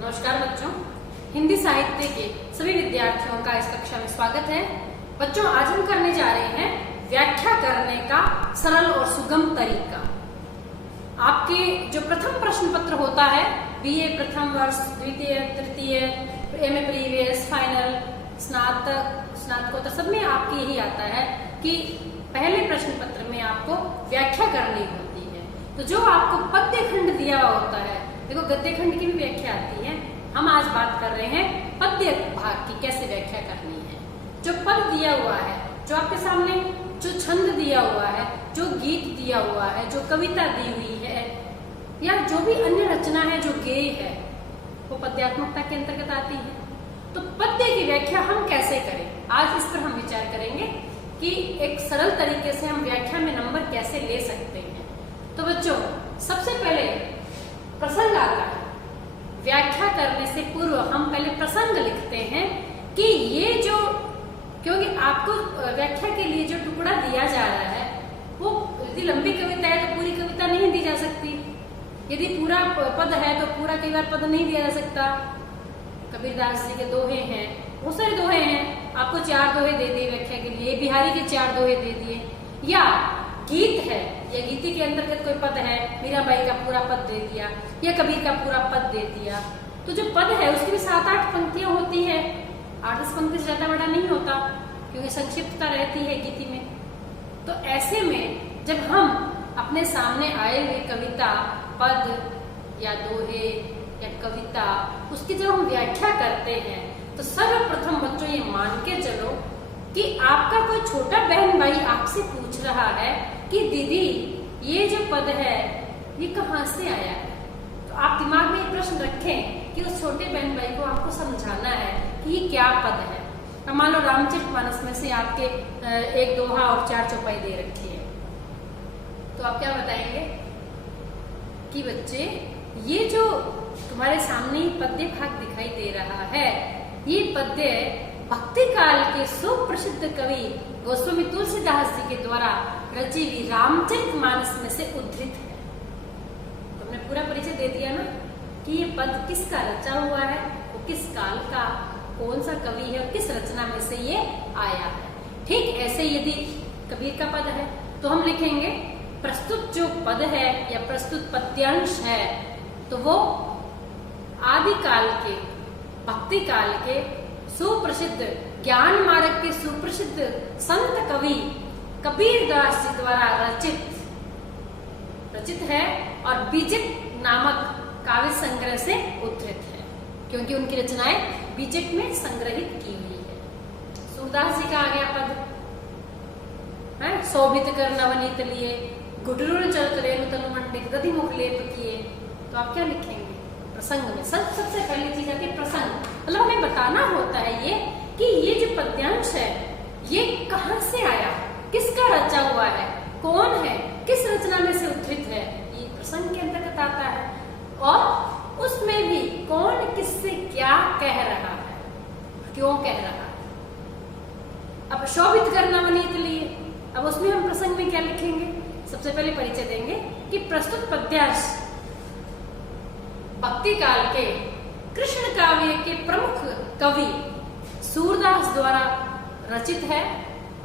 नमस्कार बच्चों, हिंदी साहित्य के सभी विद्यार्थियों का इस कक्षा में स्वागत है। बच्चों, आज हम करने जा रहे हैं व्याख्या करने का सरल और सुगम तरीका। आपके जो प्रथम प्रश्न पत्र होता है, बीए प्रथम वर्ष, द्वितीय, तृतीय, एमए प्रीवियस, फाइनल, स्नातकोत्तर, सब में आपके यही आता है कि पहले प्रश्न पत्र में आपको व्याख्या करनी होती है। तो जो आपको पद्य खंड दिया होता है, देखो गद्य खंड की भी व्याख्या आती है, हम आज बात कर रहे हैं पद्य भाग की, कैसे व्याख्या करनी है। जो पद दिया हुआ है, जो आपके सामने जो छंद दिया हुआ है, जो गीत दिया हुआ है, जो कविता दी हुई है, या जो भी अन्य रचना है जो गेय है, वो पद्यात्मकता के अंतर्गत आती है। तो पद्य की व्याख्या हम कैसे करें, आज इस पर हम विचार करेंगे कि एक सरल तरीके से हम व्याख्या में नंबर कैसे ले सकते हैं। तो बच्चों, सबसे पहले प्रसंग आता है। व्याख्या करने से पूर्व हम पहले प्रसंग लिखते हैं कि ये जो, क्योंकि आपको व्याख्या के लिए जो टुकड़ा दिया जा रहा है, वो यदि लंबी कविता है तो पूरी कविता नहीं दी जा सकती, यदि पूरा पद है तो पूरा कई बार पद नहीं दिया जा सकता। कबीरदास जी के दोहे हैं, बहुत सारे दोहे हैं, आपको 4 दोहे दे दिए व्याख्या के लिए, बिहारी के 4 दोहे दे दिए, या गीत है या गीति के अंतर्गत कोई पद है, मीराबाई का पूरा पद दे दिया या कबीर का पूरा पद दे दिया। तो जो पद है उसकी भी 7-8 पंक्तियां होती है, 8-10 पंक्ति से ज्यादा बड़ा नहीं होता, क्योंकि संक्षिप्तता रहती है गीति में। तो ऐसे में जब हम अपने सामने आए हुए कविता, पद या दोहे या कविता, उसकी जब हम व्याख्या करते हैं, तो सर्वप्रथम बच्चों ये मान के चलो कि आपका कोई छोटा बहन भाई आपसे पूछ रहा है कि दीदी ये जो पद है ये कहाँ से आया है। तो आप दिमाग में ये प्रश्न रखें कि उस छोटे बहन भाई को आपको समझाना है कि ये क्या पद है। अब मान लो रामचरितमानस में से आपके एक दोहा और 4 चौपाई दे रखी है, तो आप क्या बताएंगे कि बच्चे ये जो तुम्हारे सामने पद्य भाग दिखाई दे रहा है, ये पद्य भक्ति काल के सुप्रसिद्ध कवि गोस्वामी तुलसीदास जी के द्वारा रची हुई रामचरितमानस में से उद्धृत है। तुमने पूरा परिचय दे दिया ना कि ये पद किसका रचा हुआ है, वो किस काल का, कौन सा कवि है और किस रचना में से ये आया है। ठीक ऐसे यदि कबीर का पद है तो हम लिखेंगे प्रस्तुत जो पद है या प्रस्तुत पद्यांश है, तो वो आदि काल के, भक्ति काल के सुप्रसिद्ध, ज्ञान मार्ग के सुप्रसिद्ध संत कवि कबीरदास जी द्वारा रचित है और बीजक नामक काव्य संग्रह से उद्धृत है, क्योंकि उनकी रचनाएं बीजक में संग्रहित की हुई है। सूरदास जी का आ गया पद है, शोभित कर नवनीत लिए, गुडरुर चलत रेणु तनु मंडित दधि मुख लेप किए। तो आप क्या लिखेंगे प्रसंग में? सबसे पहली चीज आती है प्रसंग, मतलब हमें बताना होता है ये कि ये जो पद्यांश है ये कहाँ से आया, किसका रचा हुआ है, कौन है, किस रचना में से उद्धृत है, ये प्रसंग के अंतर्गत आता है। और उसमें भी कौन किससे क्या कह रहा है, क्यों कह रहा है। अब शोभित करना नवनीत लिए, अब उसमें हम प्रसंग में क्या लिखेंगे? सबसे पहले परिचय देंगे कि प्रस्तुत पद्यांश भक्ति काल के कृष्ण काव्य के प्रमुख कवि सूरदास द्वारा रचित है,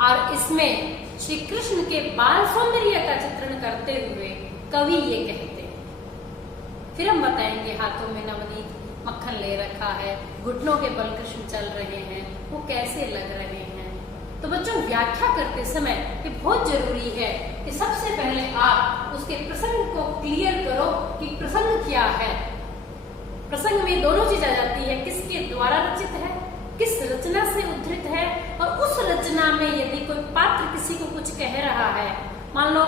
और इसमें श्री कृष्ण के बाल सौंदर्य का चित्रण करते हुए कवि ये कहते हैं। फिर हम बताएंगे हाथों में नवनीत मक्खन ले रखा है, घुटनों के बल कृष्ण चल रहे हैं, वो कैसे लग रहे हैं। तो बच्चों, व्याख्या करते समय ये बहुत जरूरी है कि सबसे पहले आप उसके प्रसंग को क्लियर करो कि प्रसंग क्या है। प्रसंग में दोनों चीज आ जाती है, किसके द्वारा रचित है, किस रचना से उद्धृत है, और उस रचना में यदि कोई पात्र किसी को कुछ कह रहा है, मान लो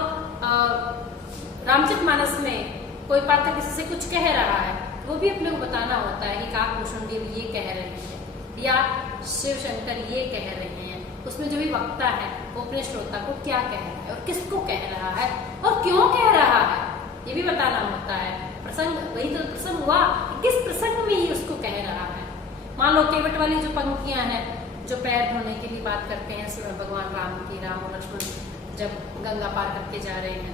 रामचरितमानस में कोई पात्र किसी से कुछ कह रहा है, तो वो भी अपने को बताना होता है कि काकभूषण देव ये कह रहे हैं या शिव शंकर ये कह रहे हैं। उसमें जो भी वक्ता है वो अपने श्रोता को क्या कह रहा है और किसको कह रहा है और क्यों कह रहा है, ये भी बताना होता है। प्रसंग, वही तो प्रसंग हुआ, किस प्रसंग में ही उसको कह रहा है। मान लो केवट वाली जो पंक्तियां हैं, जो पैर धोने के लिए बात करते हैं भगवान राम की, राम और लक्ष्मण जब गंगा पार करके जा रहे हैं,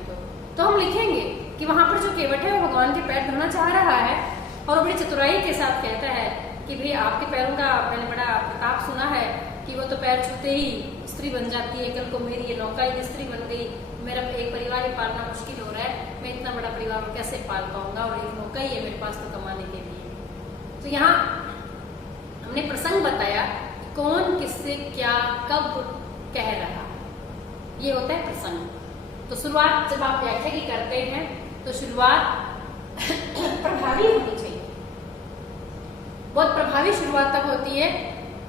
तो हम लिखेंगे कि वहां पर जो केवट है वो भगवान के पैर धोना चाह रहा है, और वो बड़ी चतुराई के साथ कहता है कि भाई आपके पैरों का मैंने बड़ा प्रताप सुना है कि वो तो पैर छूते ही स्त्री बन जाती है, कल को मेरी ये नौकाई स्त्री बन गई, मेरा एक परिवार ही पालना मुश्किल हो रहा है, मैं इतना बड़ा परिवार कैसे पाल पाऊंगा, और एक नौकाई है मेरे पास तो कमाने के लिए। तो यहाँ हमने प्रसंग बताया कौन किससे क्या कब कह रहा, ये होता है प्रसंग। तो शुरुआत जब आप व्याख्या की करते हैं तो शुरुआत प्रभावी होनी चाहिए। बहुत प्रभावी शुरुआत तब होती है,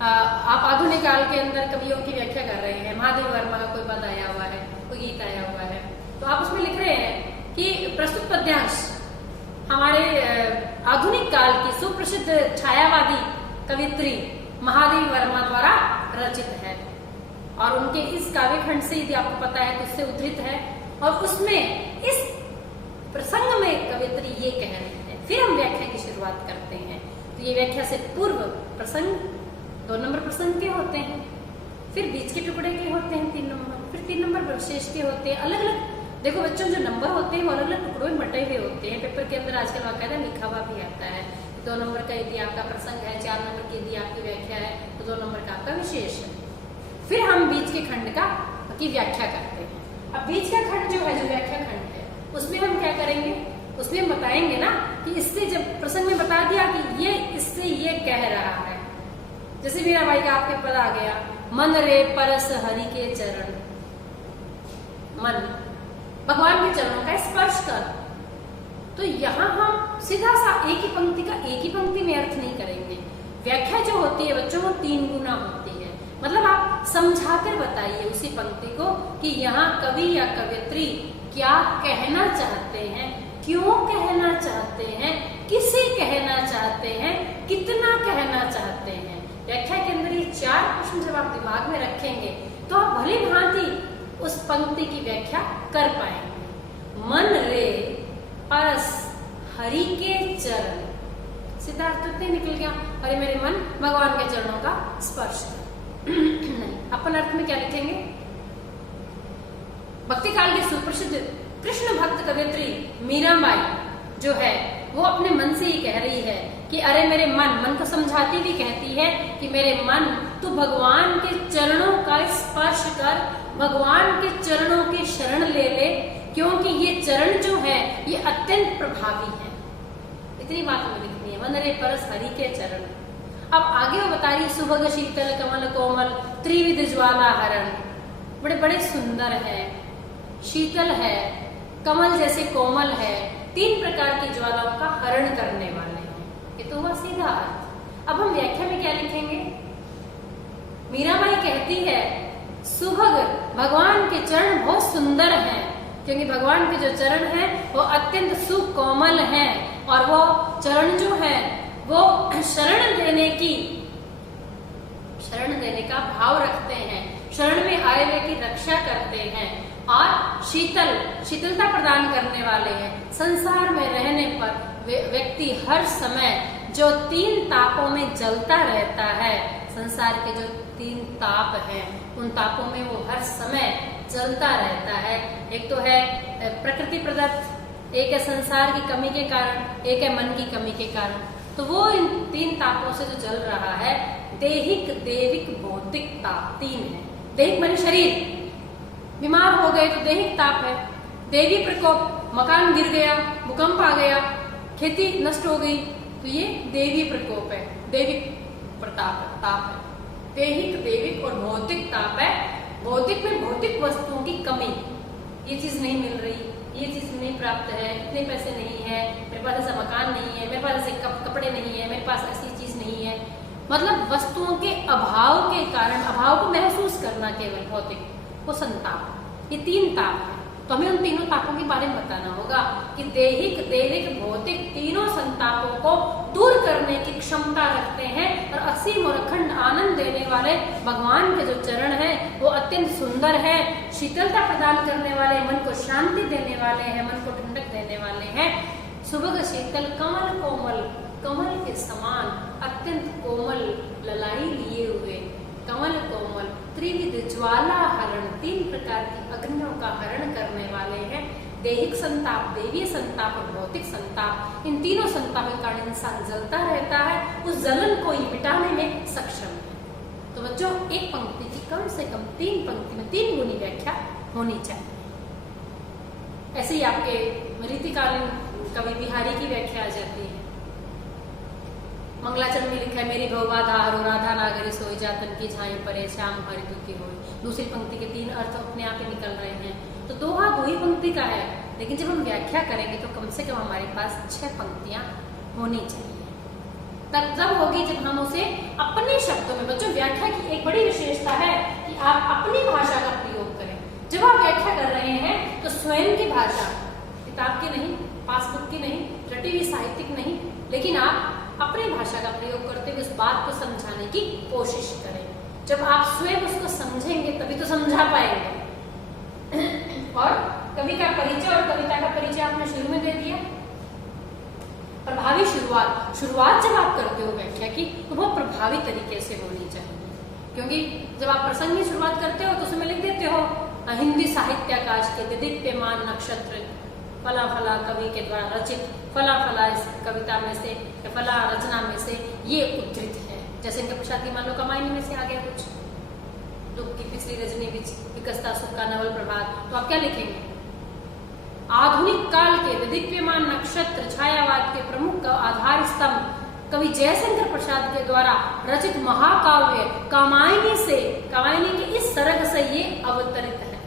आप आधुनिक काल के अंदर कवियों की व्याख्या कर रहे हैं, महादेव वर्मा का कोई पद आया हुआ है, कोई गीत आया हुआ है, तो आप उसमें लिख रहे हैं कि प्रस्तुत पद्यांश हमारे आधुनिक काल की सुप्रसिद्ध छायावादी कवित्री महादेव वर्मा द्वारा रचित है, और उनके इस काव्य खंड से यदि आपको पता है तो उससे उद्धृत है, और उसमें इस प्रसंग में कवित्री ये कह रही है। फिर हम व्याख्या की शुरुआत करते हैं। तो ये व्याख्या से पूर्व प्रसंग 2 नंबर प्रसंग के होते हैं, फिर बीच के टुकड़े के होते हैं 3 नंबर, फिर 3 नंबर विशेष के होते हैं। अलग अलग देखो बच्चों, जो नंबर होते हैं वो अलग अलग टुकड़ों में बटे हुए होते हैं। पेपर के अंदर आजकल बाकायदा लिखा हुआ भी आता है। 2 नंबर का यदि आपका प्रसंग है, 4 नंबर की यदि आपकी व्याख्या है, तो 2 नंबर का आपका विशेष है। फिर हम बीच के खंड की व्याख्या करते हैं। अब बीच का खंड जो है, जो व्याख्या खंड है, उसमें हम क्या करेंगे, उसमें हम बताएंगे ना कि इससे जब प्रसंग में बता दिया कि ये इससे ये कह रहा है, जैसे मीरा बाई का आपके पद आ गया, मन रे परस हरि के चरण, मन भगवान के चरणों का स्पर्श कर। तो यहाँ हम सीधा सा एक ही पंक्ति का एक ही पंक्ति में अर्थ नहीं करेंगे। व्याख्या जो होती है बच्चों, वो 3 गुना होती है। मतलब आप समझाकर बताइए उसी पंक्ति को कि यहाँ कवि या कवित्री क्या कहना चाहते हैं, क्यों कहना चाहते हैं, किसे कहना चाहते हैं, कितना कहना चाहते हैं। व्याख्या के अंदर ये 4 प्रश्न जब आप दिमाग में रखेंगे तो आप भली भांति उस पंक्ति की व्याख्या कर पाएंगे। मन रे परस हरि के चरण, सीधा अर्थ नहीं निकल गया, अरे मेरे मन भगवान के चरणों का स्पर्श नहीं। अपन अर्थ में क्या लिखेंगे, भक्ति काल की सुप्रसिद्ध कृष्ण भक्त कवित्री मीराबाई जो है वो अपने मन से ही कह रही है कि अरे मेरे मन को समझाती भी कहती है कि मेरे मन तू भगवान के चरणों का स्पर्श कर, भगवान के चरणों की शरण ले ले, क्योंकि ये चरण जो है ये अत्यंत प्रभावी है। इतनी बात हमें लिखनी है, मन रे परस हरि के चरण। अब आगे वो बता रही, सुभग शीतल कमल कोमल त्रिविध ज्वाला हरण, बड़े बड़े सुंदर है, शीतल है, कमल जैसे कोमल है, 3 प्रकार की ज्वालाओं का हरण करने वाले हैं। ये तो हुआ सीधा अर्थ। अब हम व्याख्या में क्या लिखेंगे, मीराबाई कहती है सुभग, भगवान के चरण बहुत सुंदर हैं, क्योंकि भगवान के जो चरण हैं वो अत्यंत सुकोमल हैं, और वो चरण जो है वो शरण देने का भाव रखते हैं, शरण में आए हुए की रक्षा करते हैं, और शीतलता प्रदान करने वाले हैं। संसार में रहने पर व्यक्ति हर समय जो 3 तापों में जलता रहता है, संसार के जो 3 ताप हैं उन तापों में वो हर समय जलता रहता है। एक तो है प्रकृति प्रदत्त, एक है संसार की कमी के कारण, एक है मन की कमी के कारण। तो वो इन 3 तापों से जो जल रहा है, देहिक देविक भौतिक ताप 3 है। देहिक माने शरीर, बीमार हो गए तो देहिक ताप है। देवी प्रकोप, मकान गिर गया, भूकंप आ गया, खेती नष्ट हो गई, तो ये देवी प्रकोप है, देविक ताप है। देहिक देविक और भौतिक ताप है। भौतिक में भौतिक वस्तुओं की कमी, ये चीज नहीं मिल रही, ये चीज नहीं प्राप्त है, इतने पैसे नहीं है, मेरे पास ऐसा मकान नहीं है, मेरे पास ऐसे कपड़े नहीं है, मेरे पास ऐसी चीज नहीं है। मतलब वस्तुओं के अभाव के कारण, अभाव को महसूस करना केवल भौतिक, वो संताप। ये 3 ताप है। तो हमें उन तीनों तापों के बारे में बताना होगा कि देहिक देविक भौतिक तीनों संतापों को दूर करने की क्षमता रखते हैं, और असीम और अखंड आनंद देने वाले भगवान के जो चरण हैं वो अत्यंत सुंदर है, शीतलता प्रदान करने वाले, मन को शांति देने वाले हैं, मन को ठंडक देने वाले हैं। सुभग शीतल कमल कोमल, कमल के समान अत्यंत कोमल ललाई लिए हुए, कमल कोमल त्रिविध ज्वाला हरण, 3 प्रकार की अग्नियों का हरण करने वाले हैं। दैहिक संताप, देवीय संताप और भौतिक संताप, इन तीनों संतापों के कारण इंसान जलता रहता है, उस जलन को मिटाने में सक्षम है। तो बच्चों, एक पंक्ति की कम से कम 3 पंक्ति में 3 गुनी व्याख्या होनी चाहिए। ऐसे ही आपके रीतिकालीन कवि बिहारी की व्याख्या आ जाती है। मंगलाचरण में लिखा है, मेरी बहुवा धारो राधा नागरी सोई जातन की झाई परे श्याम हरि दुखी होई। दूसरी पंक्ति के 3 अर्थ अपने आप ही निकल रहे हैं। तो दोहा 2 ही पंक्ति का है, लेकिन जब हम व्याख्या करेंगे तो कम से कम हमारे पास 6 पंक्तियां होनी चाहिए। तब होगी जब हम उसे अपने शब्दों में, बच्चों व्याख्या की एक बड़ी विशेषता है कि आप अपनी भाषा का प्रयोग करें। जब आप व्याख्या कर रहे हैं तो स्वयं की भाषा, किताब की नहीं, पासबुक की नहीं, रटी हुई साहित्यिक नहीं, लेकिन आप अपनी भाषा का प्रयोग करते हुए उस बात को समझाने की कोशिश करें। जब आप स्वयं उसको समझेंगे तभी तो समझा पाएंगे। और कवि का परिचय और कविता का परिचय आपने शुरू में दे दिया। प्रभावी शुरुआत जब आप करते हो व्याख्या की तो वो प्रभावी तरीके से होनी चाहिए, क्योंकि जब आप प्रसंग की शुरुआत करते हो तो उसमें लिख देते हो हिंदी साहित्याकाश के दिव्यमान नक्षत्र फला फला कवि के द्वारा रचित फला फला इस कविता में से या फला रचना में से ये उद्धृत है। जैसे इनके प्रसाद मान लो कमाई में से आ गया कुछ, दुख की पिछली रजनी विकसता सुख का नवल प्रभात, तो आप क्या लिखेंगे? आधुनिक काल के दिव्यमान नक्षत्र छायावाद के प्रमुख आधार स्तंभ कवि जयशंकर प्रसाद के द्वारा रचित महाकाव्य कामायनी के इस सरग से ये अवतरित है।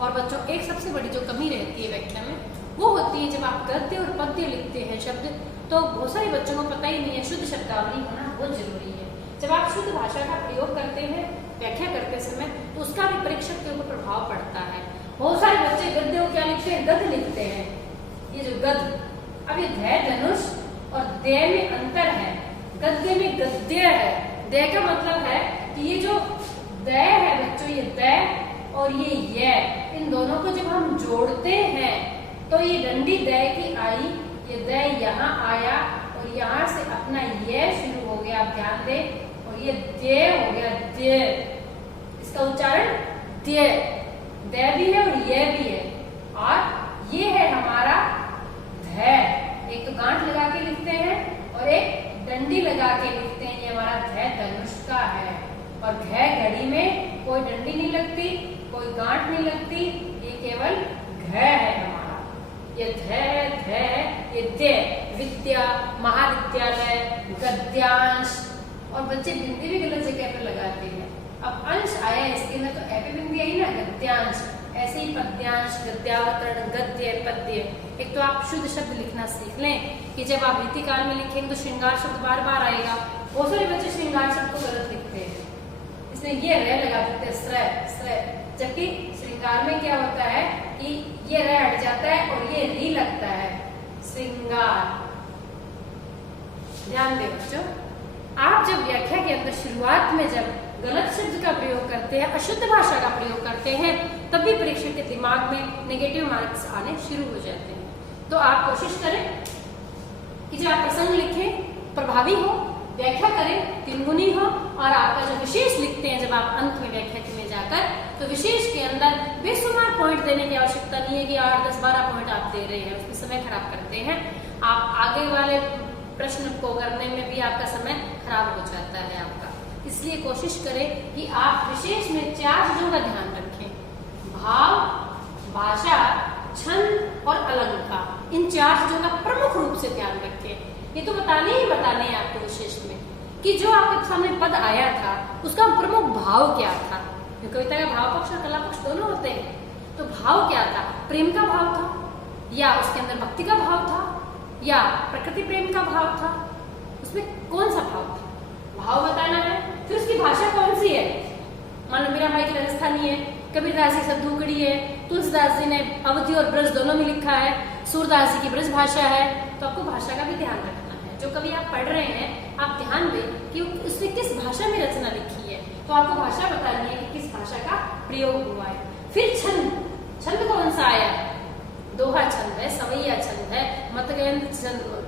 और बच्चों, एक सबसे बड़ी जो कमी रहती है व्याख्या में वो होती है जब आप गद्य और पद्य लिखते हैं शब्द, तो बहुत सारे बच्चों को पता ही नहीं है शुद्ध शब्दावली होना बहुत जरूरी है। जब आप शुद्ध भाषा का प्रयोग करते हैं व्याख्या करते समय तो उसका भी परीक्षक के ऊपर प्रभाव पड़ता है। बहुत सारे बच्चे गद्य को क्या लिखते हैं? गद्य लिखते हैं। ये जो गद्य, अब ये ध्याय धनुष और दय में अंतर है। गद्य में गद्य है, दय का मतलब है कि ये जो दय है बच्चों, ये दय और ये इन दोनों को जब हम जोड़ते हैं तो ये डंडी दय की आई, ये दय यहाँ आया और यहाँ से अपना ये शुरू हो गया, आप ध्यान दें, और ये दय हो गया दय, इसका उच्चारण दय, दय भी है और ये भी है, और ये है हमारा धय। एक तो गांठ लगा के लिखते हैं और एक डंडी लगा के लिखते हैं, ये हमारा धय धनुष का है। और घय घड़ी में कोई डंडी नहीं लगती, कोई गांठ नहीं लगती, ये केवल घय है हमारा। ये धय है, ये दय, विद्या, महाविद्यालय, गद्यांश, और बच्चे बिंदी भी गलत जगह पर लगाते हैं। अब अंश आया इसके अंदर तो एपी बिंदी आई ना, गद्यांश। ऐसे ही पद्यांश, गद्यावतरण, गद्य, पद्य। एक तो आप शुद्ध शब्द लिखना सीख लें कि जब आप रीतिकाल में लिखेंगे तो श्रृंगार शब्द बार बार आएगा। बहुत सारे बच्चे श्रृंगार शब्द को गलत लिखते हैं, इसलिए ये रे लगा देते हैं, श्रय, जबकि श्रृंगार में क्या होता है कि ये रे हट जाता है और ये री लगता है, श्रृंगार। ध्यान दें बच्चों, आप जब व्याख्या के अंदर शुरुआत में जब गलत शब्द का प्रयोग करते हैं, अशुद्ध भाषा का प्रयोग करते हैं, तब भी परीक्षक के दिमाग में नेगेटिव मार्क्स आने शुरू हो जाते हैं। तो आप कोशिश करें कि जब आप प्रसंग लिखें प्रभावी हो, व्याख्या करें 3 गुनी हो, और आपका जो विशेष लिखते हैं जब आप अंत में व्याख्या में जाकर, तो विशेष के अंदर बेशुमार पॉइंट देने की आवश्यकता नहीं है कि 8, 10, 12 पॉइंट आप दे रहे हैं, उसमें समय खराब करते हैं आप। आगे वाले प्रश्न को करने में भी आपका समय खराब हो जाता है आपका। इसलिए कोशिश करें कि आप विशेष में 4 चीजों का ध्यान रखें: भाव, भाषा, छंद और अलंकार। इन 4 चीजों का प्रमुख रूप से ध्यान रखें। ये तो बताने हैं आपको विशेष में कि जो आपके सामने पद आया था उसका प्रमुख भाव क्या था। कविता का भाव पक्ष और कला पक्ष दोनों होते हैं, तो भाव क्या था? प्रेम का भाव था, या उसके अंदर भक्ति का भाव था, या प्रकृति प्रेम का भाव था? उसमें कौन सा भाव था? भाव बताना है। फिर उसकी भाषा कौन सी है? मान लो मीराबाई की राजस्थानी है, कबीरदास की सद्दूकड़ी है, तुलसीदास जी ने अवधि और ब्रज दोनों में लिखा है, सूरदास जी की ब्रज भाषा है। तो आपको भाषा का भी ध्यान रखना है। जो कभी आप पढ़ रहे हैं आप ध्यान दें कि उसने किस भाषा में रचना लिखी है, तो आपको भाषा बतानी है कि किस भाषा का प्रयोग हुआ है। फिर छंद कौन सा आया? दोहा छंद है, सवैया छंद है, मतगयंत छंद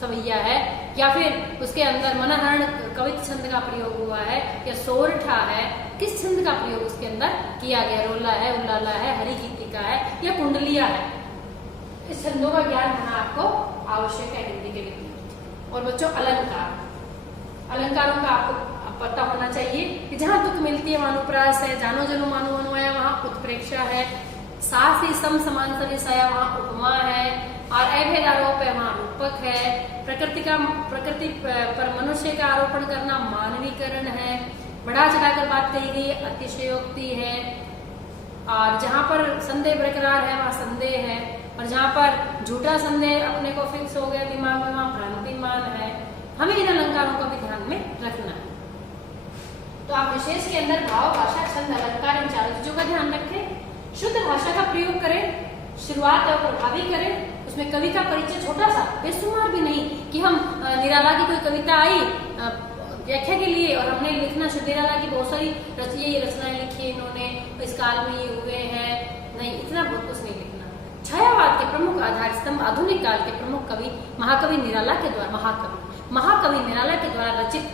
सवैया है, या फिर उसके अंदर मनहरण कवित छंद का प्रयोग हुआ है, या सोरठा है? किस छंद का प्रयोग उसके अंदर किया गया? रोला है, उलाला है, हरि गीति तरीका है या कुंडलियां है। इस छंदों का ज्ञान होना आपको आवश्यक है हिंदी के विद्यार्थी। और बच्चों अलंकारों का आपको पता होना चाहिए कि जहां तुक मिलती है मानुप्रास है, जानो जनो मानो अनुया वहां उत्प्रेक्षा है, साथ ही सम समान सरिसाया वहां उपमा है, और अभेद आरोप है वहां रूपक है, प्रकृति पर मनुष्य का आरोपण करना मानवीकरण है, बढ़ा चढ़ाकर बात कही गई अतिशयोक्ति है, और जहां पर संदेह बरकरार है वहां संदेह है, और जहां पर झूठा संदेह अपने को फिक्स हो गया दिमाग में वहां भ्रांतिमान है। हमें इन अलंकारों को भी ध्यान में रखना है। तो आप विशेष के अंदर भाव, भाषा, छंद, अलंकार इन चारों चीजों का ध्यान रखें। शुद्ध भाषा का प्रयोग करें, शुरुआत और प्रभावी करें। उसमें कवि का परिचय छोटा सा, बेशुमार भी नहीं कि हम निराला की कोई कविता आई व्याख्या के लिए और हमने लिखना निराला की बहुत सारी रचनाएं लिखी इन्होंने, इस काल में ये हुए हैं, नहीं, इतना बहुत कुछ नहीं लिखना। छायावाद के प्रमुख आधार स्तंभ आधुनिक काल के प्रमुख कवि महाकवि निराला के द्वारा महाकवि निराला के द्वारा रचित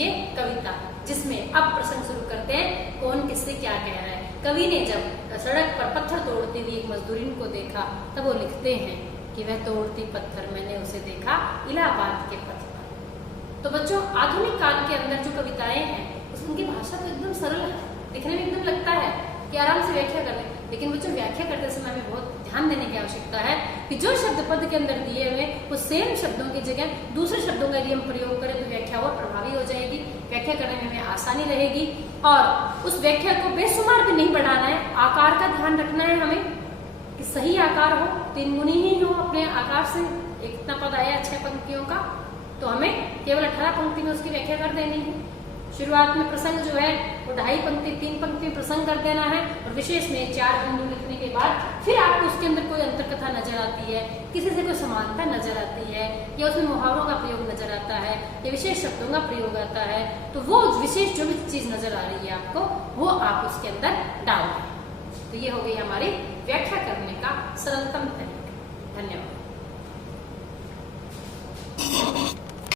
ये कविता, जिसमें अब प्रसंग शुरू करते हैं कौन किससे क्या कह रहा है। कवि ने जब सड़क पर पत्थर तोड़ती हुई एक मजदूरिन को देखा तब वो लिखते हैं कि वह तोड़ती पत्थर मैंने उसे देखा इलाहाबाद के पथ पर। तो बच्चों आधुनिक काल के अंदर जो कविताएं हैं उनकी भाषा तो एकदम सरल है, दिखने में एकदम लगता है कि आराम से व्याख्या कर ले, लेकिन बच्चों व्याख्या करते समय हमें बहुत ध्यान देने की आवश्यकता है कि जो शब्द पद के अंदर दिए हुए वो सेम शब्दों की जगह दूसरे शब्दों का यदि हम प्रयोग करें तो व्याख्या और प्रभावी हो जाएगी, व्याख्या करने में हमें आसानी रहेगी। और उस व्याख्या को बेशुमार भी नहीं बढ़ाना है, आकार का ध्यान रखना है हमें कि सही आकार हो, 3 गुनी ही हो अपने आकार से। एक इतना पद आया 6 पंक्तियों का, तो हमें केवल 18 पंक्ति में उसकी व्याख्या कर देनी है। शुरुआत में प्रसंग जो है वो 2.5 पंक्ति 3 पंक्ति प्रसंग कर देना है, और विशेष में 4 बिंदु लिखने के बाद फिर आपको उसके अंदर कोई अंतरकथा नजर आती है, किसी से कोई समानता नजर आती है, या उसमें मुहावरों का प्रयोग नजर आता है, या विशेष शब्दों का प्रयोग आता है, तो वो विशेष जो भी चीज नजर आ रही है आपको वो आप उसके अंदर डाल दें। तो ये हो गई हमारी व्याख्या करने का सरलतम तरीका। धन्यवाद।